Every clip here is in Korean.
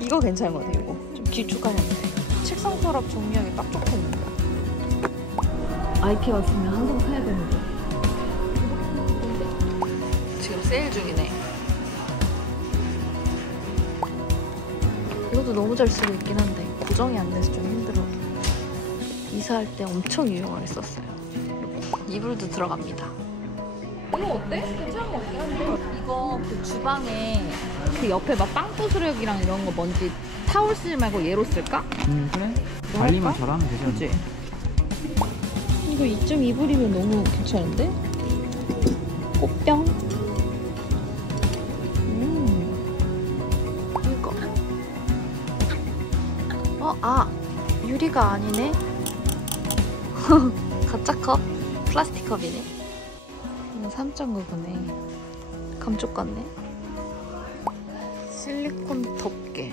이거 괜찮은 것 같아. 이거 좀 길쭉한 형태. 책상 서랍 정리하기 딱 좋겠는데. 아이케아 왔으면 항상 사야 되는데. 지금 세일 중이네. 이것도 너무 잘 쓰고 있긴 한데 고정이 안 돼서 좀 힘들어. 이사할 때 엄청 유용하게 썼어요. 이불도 들어갑니다. 이거 어때? 괜찮은 것 같긴 한데. 이거 그 주방에 그 옆에 막 빵 부스러기랑 이런 거 먼지 타올 쓰지 말고 얘로 쓸까? 그래? 뭐 관리만 할까? 잘하면 되지 않나? 그치? 이거 2.2불이면 너무 괜찮은데? 꽃병? 이거 유리가 아니네? 가짜 컵? 플라스틱 컵이네? 이거 3.9구네. 감쪽 같네? 실리콘 덮개.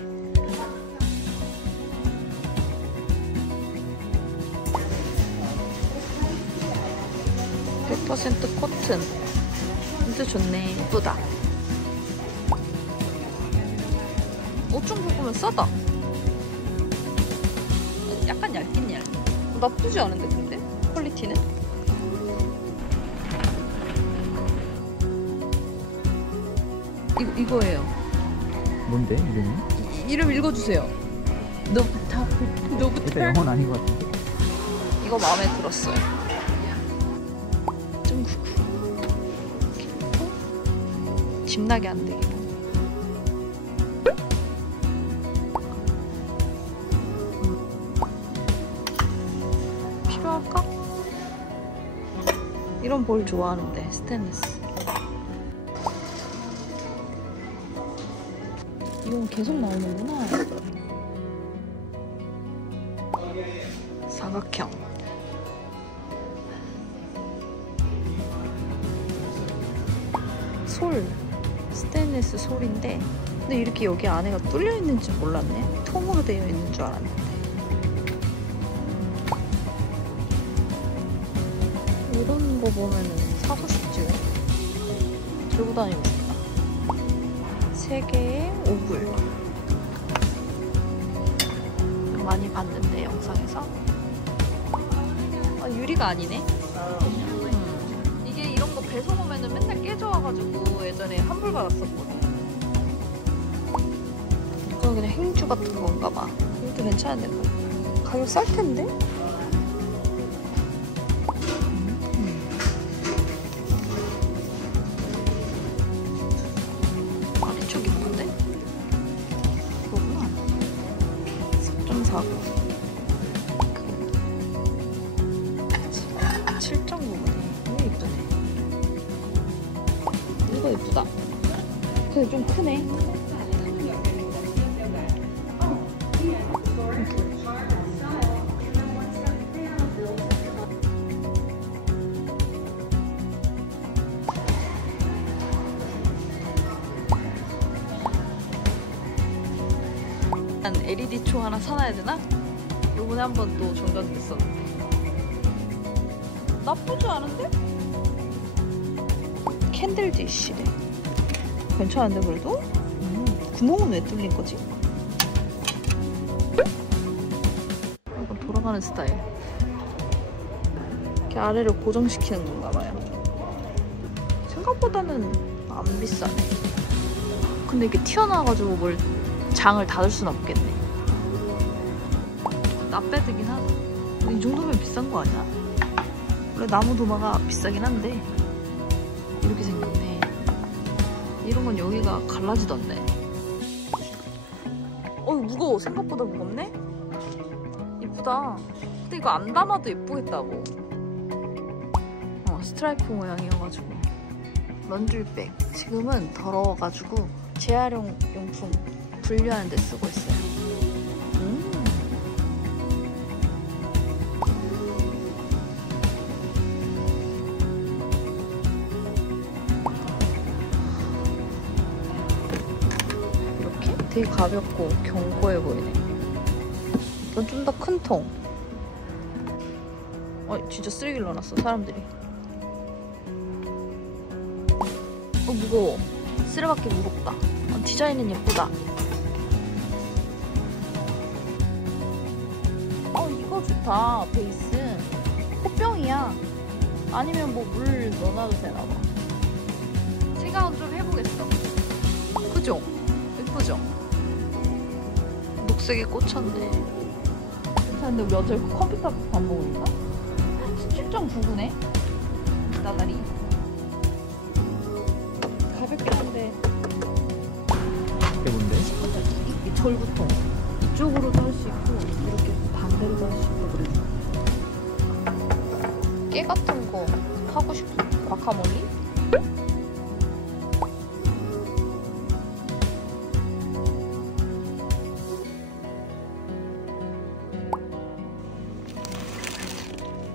(100% 코튼). 진짜 좋네. 예쁘다. 5.9구면 싸다. 약간 얇긴 얇네. 나쁘지 않은데 근데? 퀄리티는? 이거예요. 뭔데 이름이? 이름 읽어주세요. 노브타. 일단 영어는 아닌 것 같은데. 이거 마음에 들었어요. 2.99. 집나게 안 되게. 필요할까? 이런 볼 좋아하는데 스테인리스. 이건 계속 나오는구나. 사각형. 솔. 스테인리스 솔인데 근데 이렇게 여기 안에가 뚫려 있는 줄 몰랐네. 통으로 되어 있는 줄 알았는데. 이런 거 보면은 사고 싶지. 들고 다니고 싶다. 3개에 5불. 많이 봤는데 영상에서. 유리가 아니네. 이게 이런 거 배송 오면은 맨날 깨져와가지고 예전에 환불 받았었거든. 이거 그냥 행주 같은 건가 봐. 이것도 괜찮은데 뭐. 가격 쌀 텐데? 아래쪽 예쁜데? 이거구나. 4.49. 7.9구네. 이거 예쁘네. 이거 예쁘다. 근데 좀 크네. 난 LED 총 하나 사놔야 되나? 요번에 한 번 또 정전됐었는데. 나쁘지 않은데? 캔들 디시래. 괜찮은데 그래도? 구멍은 왜 뚫린 거지? 약간 돌아가는 스타일. 이렇게 아래를 고정시키는 건가 봐요. 생각보다는 안 비싸네. 근데 이게 튀어나와가지고 뭘 장을 닫을 순 없겠네. 납배드긴 하다. 이 정도면 비싼 거 아니야? 원래 나무 도마가 비싸긴 한데 이렇게 생겼네. 이런 건 여기가 갈라지던데. 무거워. 생각보다 무겁네? 이쁘다. 근데 이거 안 담아도 예쁘겠다고. 스트라이프 모양이어가지고. 런드리백. 지금은 더러워가지고 재활용 용품 분류하는 데 쓰고 있어요. 이렇게 되게 가볍고 견고해 보이네. 이건 좀 더 큰 통. 진짜 쓰레기를 넣어놨어 사람들이. 무거워. 쓰레받기 무겁다. 디자인은 예쁘다. 이거 좋다. 베이스. 꽃병이야. 아니면 뭐 물 넣어놔도 되나봐. 생각은 좀 해보겠어. 그죠? 예쁘죠? 녹색에 꽂혔네. 근데 우리 어제 컴퓨터 밥 먹으니까 17.99네? 나다리. 가볍긴 한데. 이게 뭔데? 이 절부터 이쪽으로도 할 수 있고 이렇게 반대로도 할 수 있고 그래. 깨 같은 거 하고 싶어. 과카몰리?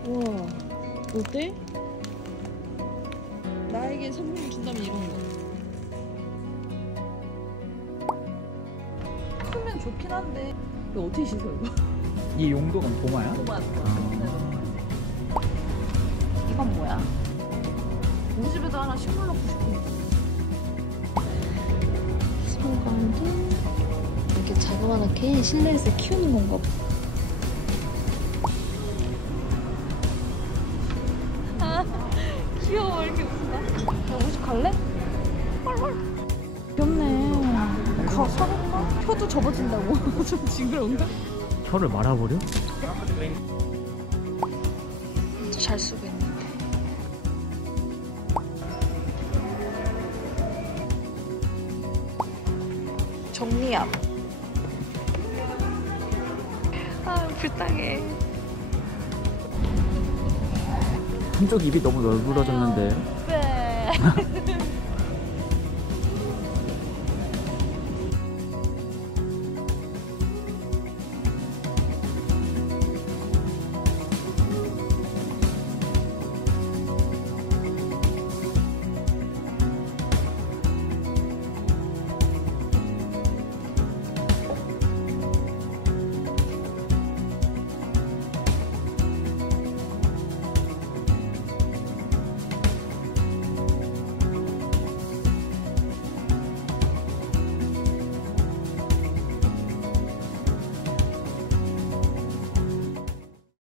우와, 어때? 나에게 선물을 준다면 이런 거. 크면 좋긴 한데 이거 어떻게 씻어 이거? 이 용도가 도마야? 도마. 이건 뭐야? 우리 집에도 하나 식물 넣고 싶은데. 소감도 이렇게 자그마하게 실내에서 키우는 건가 봐. 아, 귀여워. 이렇게 웃는다. 야, 우리 집 갈래? 헐헐. 귀엽네. 가 사는가? 혀도 접어진다고. 좀 징그러운가? 혀를 말아버려? 잘 쓰고 있는데. 정리함. 아, 불쌍해. 한쪽 입이 너무 널브러졌는데. 네.